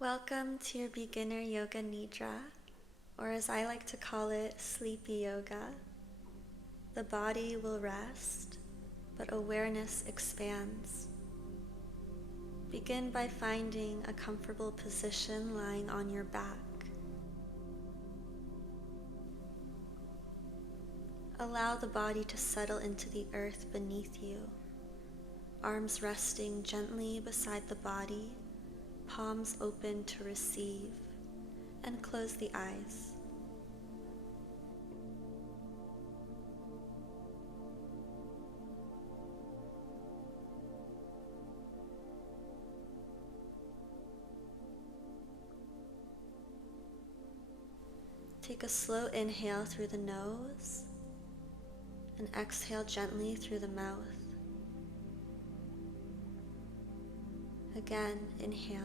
Welcome to your beginner yoga nidra, or as I like to call it, sleepy yoga. The body will rest, but awareness expands. Begin by finding a comfortable position lying on your back. Allow the body to settle into the earth beneath you, arms resting gently beside the body, palms open to receive, and close the eyes. Take a slow inhale through the nose and exhale gently through the mouth. Again, inhale.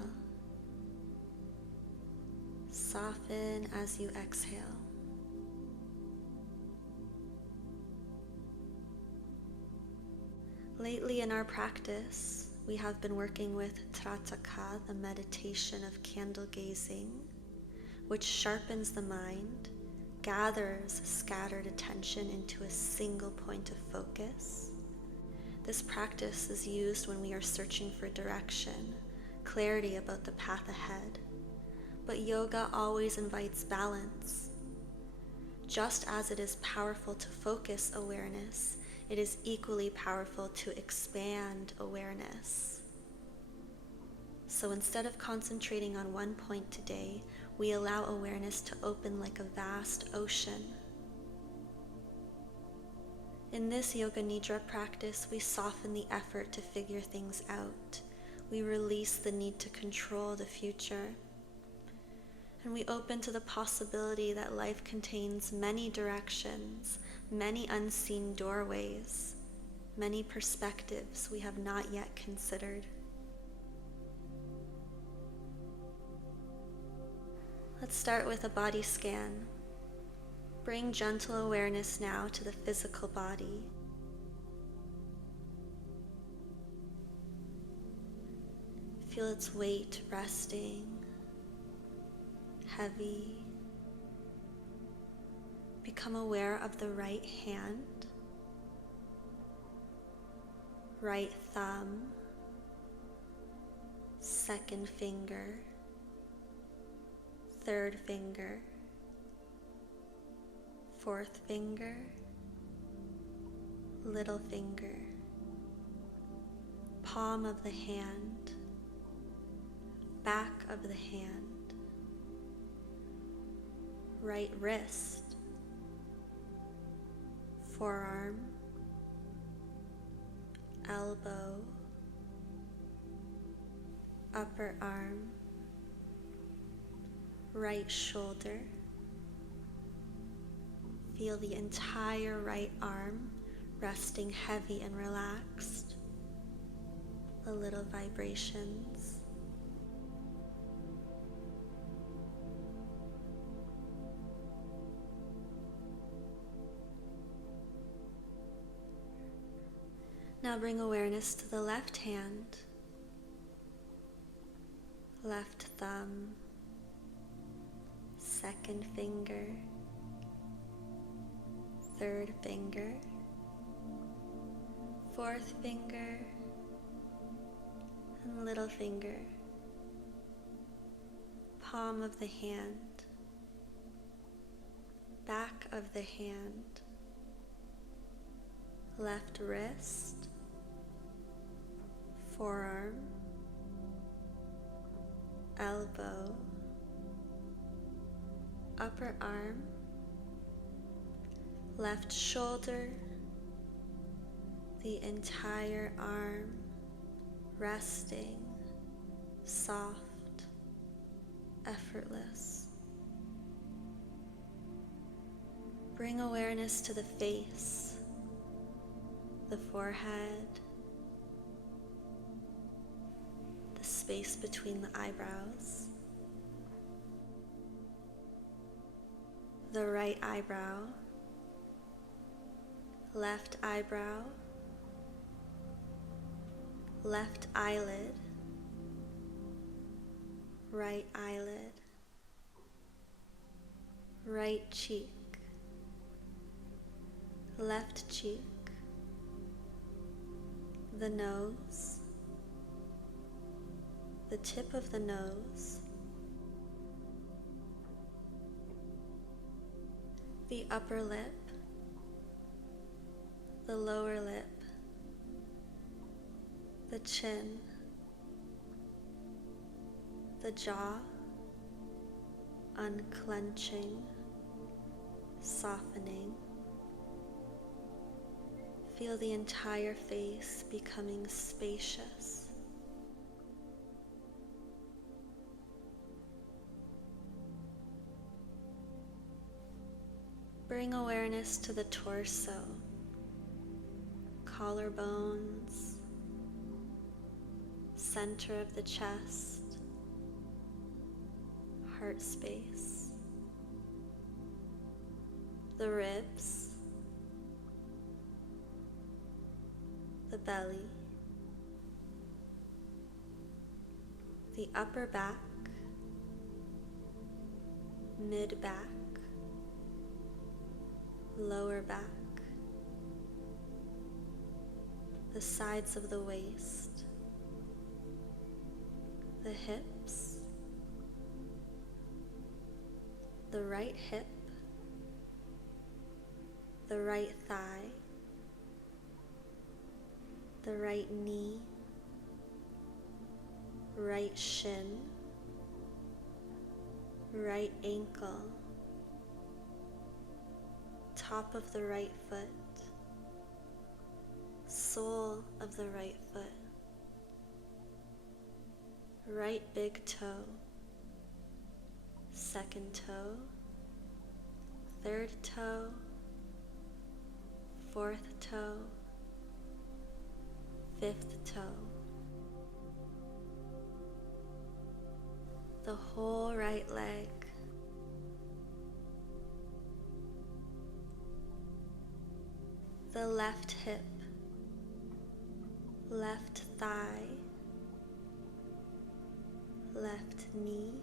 Soften as you exhale. Lately in our practice, we have been working with Trataka, the meditation of candle gazing, which sharpens the mind, gathers scattered attention into a single point of focus. This practice is used when we are searching for direction, clarity about the path ahead. But yoga always invites balance. Just as it is powerful to focus awareness, it is equally powerful to expand awareness. So instead of concentrating on one point today, we allow awareness to open like a vast ocean. In this yoga nidra practice, we soften the effort to figure things out. We release the need to control the future. And we open to the possibility that life contains many directions, many unseen doorways, many perspectives we have not yet considered. Let's start with a body scan. Bring gentle awareness now to the physical body. Feel its weight resting, heavy. Become aware of the right hand, right thumb, second finger, third finger, fourth finger, little finger, palm of the hand, back of the hand, right wrist, forearm, elbow, upper arm, right shoulder. Feel the entire right arm resting heavy and relaxed. The little vibrations. Now bring awareness to the left hand, left thumb, second finger, third finger, fourth finger, and little finger, palm of the hand, back of the hand, left wrist, forearm, elbow, upper arm, left shoulder, the entire arm resting, soft, effortless. Bring awareness to the face, the forehead, the space between the eyebrows, the right eyebrow, left eyebrow, left eyelid, right eyelid, right cheek, left cheek, the nose, the tip of the nose, the upper lip, the lower lip, the chin, the jaw, unclenching, softening. Feel the entire face becoming spacious. Bring awareness to the torso, collarbones, center of the chest, heart space, the ribs, the belly, the upper back, mid back, lower back, the sides of the waist, the hips, the right hip, the right thigh, the right knee, right shin, right ankle, top of the right foot, sole of the right foot, right big toe, second toe, third toe, fourth toe, fifth toe, the whole right leg, the left hip, left thigh, left knee,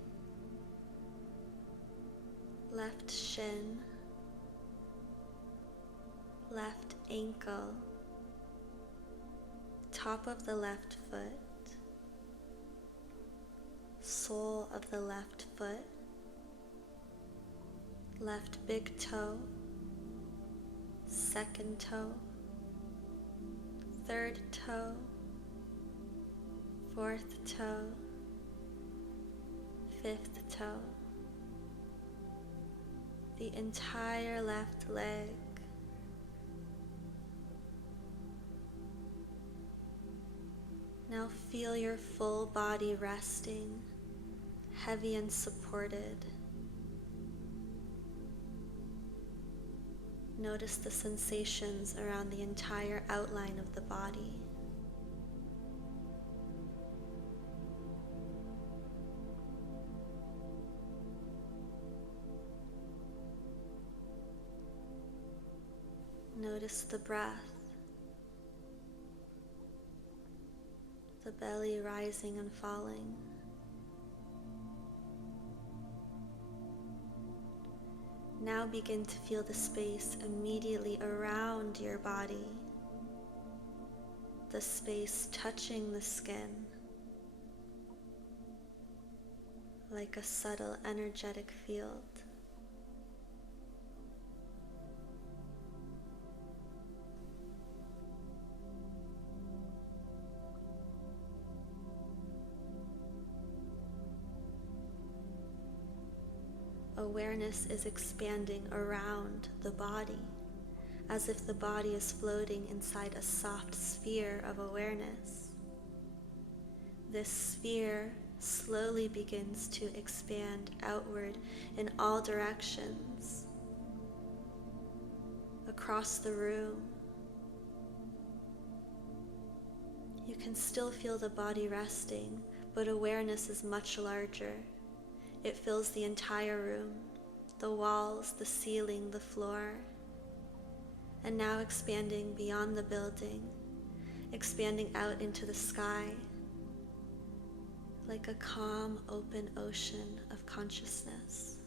left shin, left ankle, top of the left foot, sole of the left foot, left big toe, second toe, third toe, fourth toe, fifth toe, the entire left leg, now feel your full body resting, heavy and supported. Notice the sensations around the entire outline of the body. Notice the breath, the belly rising and falling. Now begin to feel the space immediately around your body, the space touching the skin, like a subtle energetic field. Awareness is expanding around the body, as if the body is floating inside a soft sphere of awareness. This sphere slowly begins to expand outward in all directions, across the room. You can still feel the body resting, but awareness is much larger. It fills the entire room, the walls, the ceiling, the floor, and now expanding beyond the building, expanding out into the sky, like a calm, open ocean of consciousness.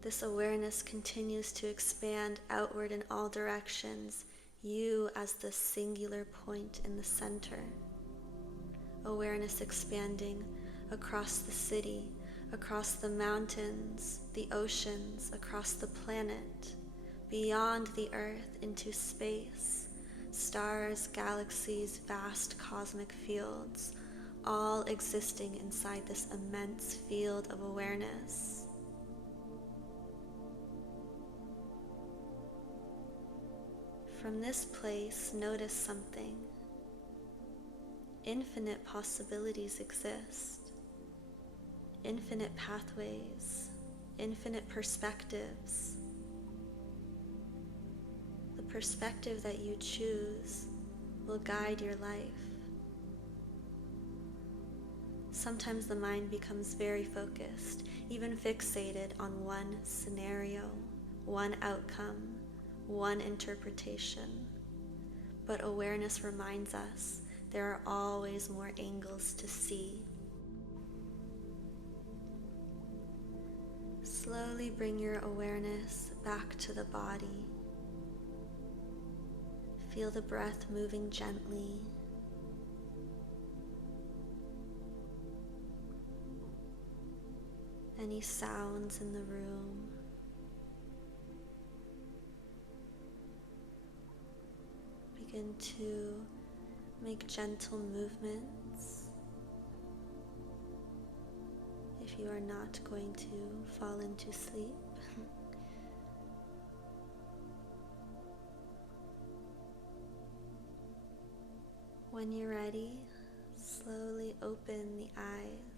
This awareness continues to expand outward in all directions, you as the singular point in the center. Awareness expanding across the city, across the mountains, the oceans, across the planet, beyond the earth into space, stars, galaxies, vast cosmic fields, all existing inside this immense field of awareness. From this place, notice something. Infinite possibilities exist, infinite pathways, infinite perspectives. The perspective that you choose will guide your life. Sometimes the mind becomes very focused, even fixated on one scenario, one outcome, one interpretation. But awareness reminds us there are always more angles to see. Slowly bring your awareness back to the body. Feel the breath moving gently. Any sounds in the room. Begin to make gentle movements. If you are not going to fall into sleep. When you're ready, slowly open the eyes.